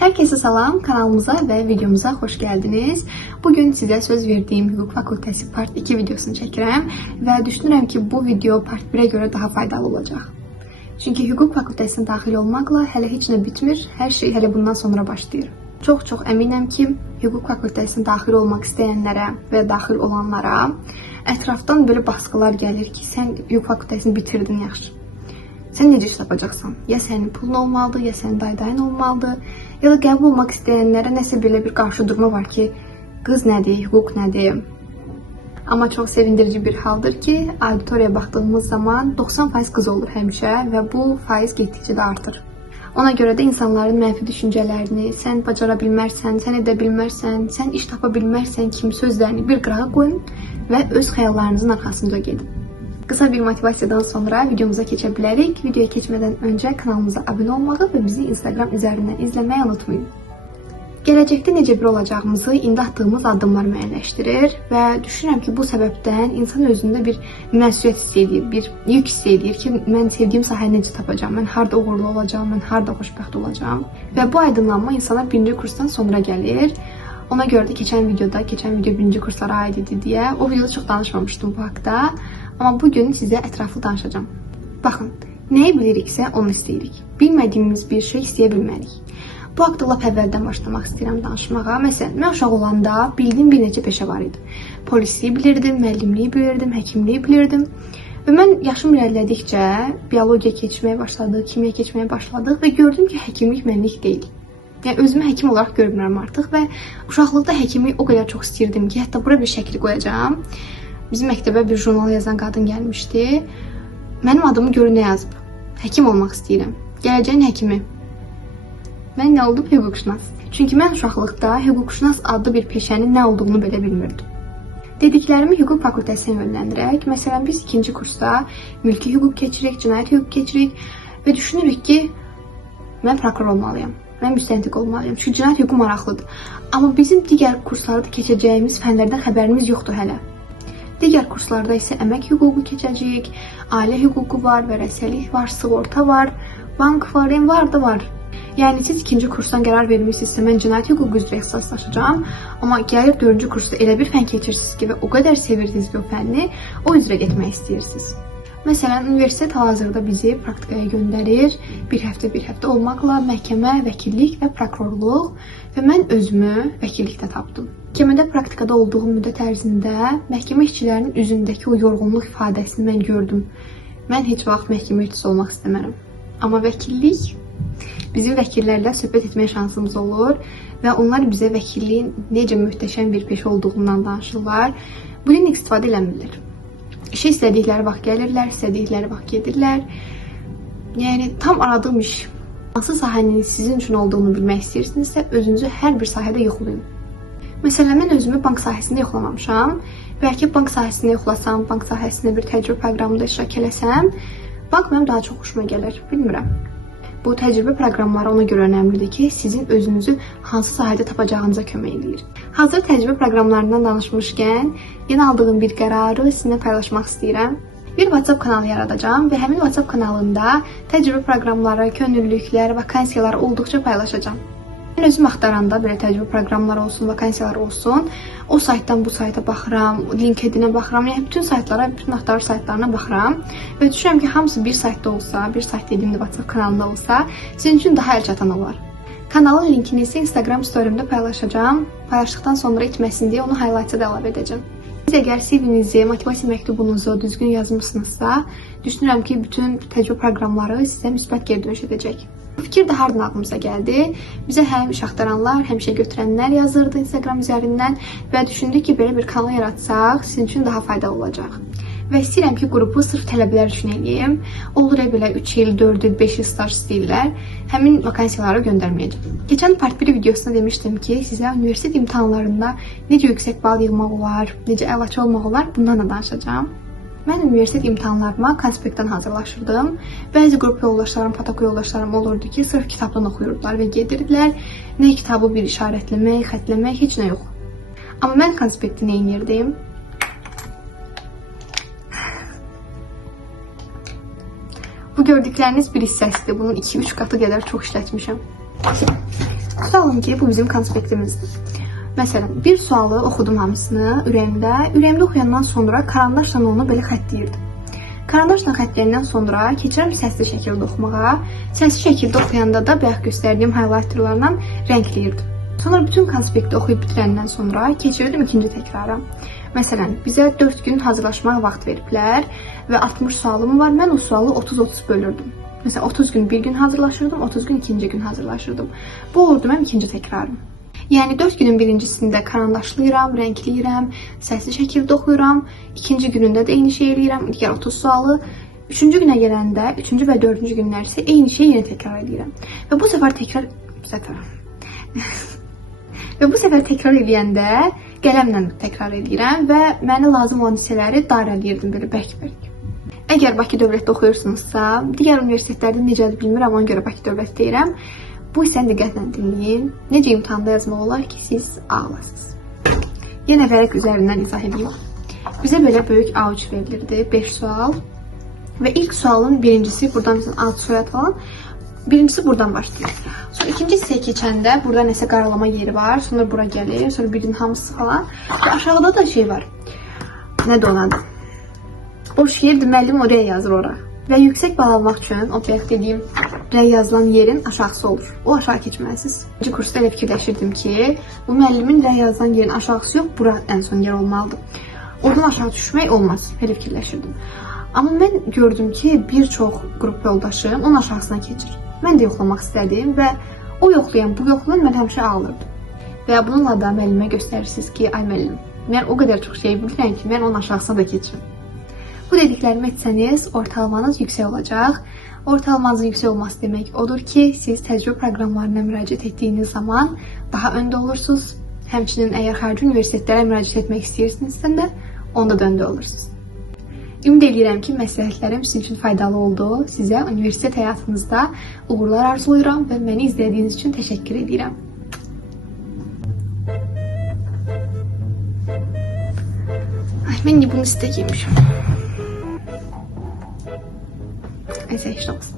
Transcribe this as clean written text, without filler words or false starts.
Herkese salam, kanalımıza ve videomuza hoş geldiniz. Bugün size söz verdiğim Hüquq Fakültesi Part 2 videosunu çəkirəm və düşünürəm ki, bu video Part 1'e göre daha faydalı olacaq. Çünki Hüquq Fakültesinə daxil olmaqla hələ heç nə bitmir, hər şey hələ bundan sonra başlayır. Çox əminəm ki, Hüquq Fakültesinə daxil olmaq istəyənlərə və daxil olanlara ətrafdan böyle baskılar gəlir ki, sən Hüquq Fakültesini bitirdin yaxşı. Sən necə iş tapacaqsan? Ya sənin pulun olmalıdır, ya sənin daydayın olmalıdır, ya da qəbul olmaq istəyənlərə nəsə belə bir qarşı durma var ki, qız nədir, hüquq nədir? Amma çox sevindirici bir haldır ki, auditoriyaya baxdığımız zaman 90% qız olur həmişə və bu faiz getdikcə də artır. Ona görə də insanların mənfi düşüncələrini, sən bacara bilmərsən, sən edə bilmərsən, sən iş tapa bilmərsən kimi sözlərini bir qırağa qoyun və öz xəyallarınızın arxasında gedin. Kısa bir motivasiyadan sonra videomuza keçə bilərik. Videoya keçmədən öncə kanalımıza abunə olmağı və bizi Instagram üzərindən izləməyi unutmayın. Gələcəkdə necə bir olacağımızı indi attığımız addımlar müəyyənləşdirir və düşünürəm ki, bu səbəbdən insan özündə bir məsuliyyət hiss edir, bir yük hiss edir ki, mən sevdiyim sahəni necə tapacağam, mən harda uğurlu olacağam, mən harda xoşbəxt olacağam. Və bu aydınlanma insana birinci kursdan sonra gəlir. Ona görə də keçən video birinci kurslara aid idi deyə o videoda çox danışmamışdım bu haqda. Amma bugün sizə ətraflı danışacağım. Baxın, nəyi biliriksə onu istəyirik. Bilmədiyimiz bir şey istəyə bilmərik. Bu haqda lap əvvəldən başlamaq istəyirəm danışmağa. Məsələn, mən uşaq olanda bildiyim bir neçə peşə var idi. Polisliyi bilirdim, müəllimliyi bilirdim, həkimliyi bilirdim. Və mən yaşım irəlilədikcə biologiya keçməyə başladıq, kimya keçməyə başladıq və gördüm ki, həkimlik mənlik deyil. Yəni özümü həkim olaraq görmürəm artıq və uşaqlıqda həkimliyi o qədər çox istəyirdim ki, hətta bura bir şəkil qoyacağam. Bizim məktəbə bir jurnal yazan qadın gəlmişdi. Mənim adımı görün nə yazıb. Həkim olmaq istəyirəm. Gələcəyin həkimi. Mən nə oldum? Hüquqşünas. Çünki mən uşaqlıqda hüquqşünas adlı bir peşənin nə olduğunu belə bilmirdim. Dediklərimi Hüquq Fakültesinə yönləndirək. Məsələn, biz ikinci kursda mülki hüquq keçirik, cinayət hüquq keçirik və düşünürük ki, mən prokuror olmalıyam. Mən müstəntiq olmalıyam. Çünki cinayət hüququ maraqlıdır. Amma bizim digər kurslarda keçəcəyimiz fənlərdən xəbərimiz yoxdur hələ. Digər kurslarda isə əmək hüququ keçəcəyik, ailə hüququ var, vərəsəlik var, sığorta var, bank var, var. Yəni siz ikinci kursdan qərar vermişsinizsə, mən cinayət hüququ üzrə ixtisaslaşacağam, amma gəlib 4-cü kursda elə bir fən keçirsiniz ki və o qədər sevirsiniz ki o fənni, o üzrə getmək istəyirsiniz. Məsələn, universitet hal-hazırda bizi praktikaya göndərir, bir həftə olmaqla məhkəmə, vəkillik və prokurorluq və mən özümü vəkillikdə tapdım. Məhkəmədə praktikada olduğum müddət ərzində məhkəmə işçilərinin üzündəki o yorğunluq ifadəsini mən gördüm. Mən heç vaxt məhkəmə işçisi olmaq istəmərəm. Amma vəkillik, bizim vəkillərlə söhbət etməyə şansımız olur və onlar bizə vəkilliyin necə möhtəşəm bir peşə olduğundan danışırlar. Bunun istifadə eləmirlər. İşə istədikləri vaxt gəlirlər, istədikləri vaxt gedirlər. Yəni tam aradığım iş. Hansı sahənin sizin üçün olduğunu bilmək istəyirsinizsə, özünüzü hər bir sahədə yoxlayın. Məsələn, mən özümü bank sahəsində yoxlamamışam. Bəlkə bank sahəsində yoxlasam, bank sahəsində bir təcrübə proqramında iştirak eləsəm, bank mənim daha çox xoşuma gəlir, bilmirəm. Bu təcrübə proqramları ona görə önəmlidir ki, sizin özünüzü hansı sahədə tapacağınıza kömək edir. Hazır təcrübə proqramlarından danışmışkən, yeni aldığım bir qərarı sizinlə paylaşmaq istəyirəm. Bir WhatsApp kanalı yaradacağım və həmin WhatsApp kanalında təcrübə proqramları, könüllülüklər, vakansiyalar olduqca paylaşacağım. Mən özüm axtaranda belə təcrübə proqramları olsun, vakansiyalar olsun, o saytdan bu sayta baxıram, LinkedIn'ə baxıram, yəni bütün saytlara, bütün axtarış saytlarına baxıram və düşünürəm ki, hamısı bir saytda olsa, bir sayt dediyimdə WhatsApp kanalında olsa, sizin üçün daha əlçatan olar. Kanalın linkini isə Instagram story'imdə paylaşacağım. Paylaşdıqdan sonra itməsin deyə onu highlight'a da əlavə edəcəm. Siz əgər CV-nizi, motivasiya məktubunuzu düzgün yazmışsınızsa, düşünürəm ki, bütün təcrübə proqramları sizə müsbət geri dönüş edəcək. Bu fikir də hardan ağlımıza gəldi? Bizə həm iş axtaranlar, həm işə götürənlər yazırdı Instagram üzərindən və düşündük ki, belə bir kanal yaratsaq, sizin üçün daha faydalı olacaq. Və istəyirəm ki, qrupu sırf tələbələr üçün eləyim. Olur belə 3 il, 4 il, 5 il staj istəyirlər. Həmin vakansiyaları göndərməyəcəm. Keçən part 1 videosunda demişdim ki, sizə universitet imtahanlarında necə yüksək bal yığmaq olar, necə əlaçı olmaq olar, bundan da danışacağım. Mən universitet imtahanlarıma konspektdən hazırlaşırdım. Bəzi qrup yoldaşlarım, patoko yoldaşlarım olurdu ki, sırf kitabdan oxuyurdular və gedirdilər. Nə kitabı bir işarətləmək, xətləmək, heç nə yox. Amma mən konspekti nə edirdim? Bu gördükləriniz bir hissəsidir. Bunun 2-3 qatı qədər çox işlətmişəm. Tutalım ki bu bizim konspektimizdir. Məsələn, bir sualı oxudum hamısını ürəyimdə oxuyandan sonra karandaşla onu belə xəttləyirdim. Karandaşla xəttləyəndən sonra keçirəm səsli şəkildə oxumağa. Səsli şəkildə oxuyanda da bayaq göstərdiyim highlighterlarla rəngləyirdim. Sonra bütün konspekti oxuyub bitirəndən sonra keçirdim ikinci təkrara. Məsələn, bizə 4 gün hazırlaşmaq vaxt veriblər və 60 sualım var. Mən o sualı 30-30 bölürdüm. Məsələn, 30 gün bir gün hazırlaşırdım, 30 gün ikinci gün hazırlaşırdım. Bu olurdu mənim ikinci təkrarım. Yəni 4 günün birincisində karandaşlayıram, rəngləyirəm, səsli şəkildə oxuyuram. İkinci günündə də eyni şey eləyirəm, digər 30 sualı. Üçüncü günə gələndə, üçüncü və dördüncü günlər isə eyni şeyi yenə təkrar edirəm. Və bu səfər təkrar edəndə qələmlə təkrar edirəm və mənə lazım olan hissələri dairələyirdim belə bərk-bərk. Əgər Bakı Dövlətdə oxuyursunuzsa, digər universitetlərdə necədir bilmirəm, ona görə Bakı Dövlət deyirəm. Bu hissəni diqqətlə dinləyin. Necə imtahanda yazmaq olar ki, siz ağlasınız. Yenə vərəq üzərindən izah edeyim. Bizə belə böyük avuç verilirdi, 5 sual. Və ilk sualın birincisi, buradan ad soyad falan, birincisi buradan başlayır. Sonra ikinci hissəyə keçəndə burada nəsə qaralama yeri var, sonra bura gəlir, sonra birinin hamısı falan. Və aşağıda da şey var. Nədir onun adı? O şiirdir, müəllim oraya yazır ora. Və yüksək bal almaq üçün, o bayaq dediyim rəy yazılan yerin aşağısı olur. O aşağı keçməlisiniz. İkinci kursda elə fikirləşirdim ki, bu müəllimin rəy yazılan yerin aşağısı yox, bura ən son yer olmalıdır. Oradan aşağı düşmək olmaz, elə fikirləşirdim. Amma mən gördüm ki, bir çox qrup yoldaşım onun aşağısına keçir. Mən də yoxlamaq istədim və o yoxlayan, bu yoxlayan mən həmişə ağlardım. Və bununla da müəllimə göstərirsiniz ki, ay müəllim, mən o qədər çox şey bilirəm ki, mən onun aşağısına da keçirim. Bu dediklərimi etsəniz, ortalamanız yüksək olacaq. Ortalamanızın yüksək olması demək odur ki, siz təcrübə proqramlarına müraciət etdiyiniz zaman daha öndə olursunuz. Həmçinin əgər xarici universitetlərə müraciət etmək istəyirsinizsə də, onda da öndə olursunuz. Ümid edirəm ki, məsləhətlərim sizin üçün faydalı oldu. Sizə universitet həyatınızda uğurlar arzulayıram və məni izlədiyiniz üçün təşəkkür edirəm. Mən bunu istəyirmişim. Neyse işte olsun.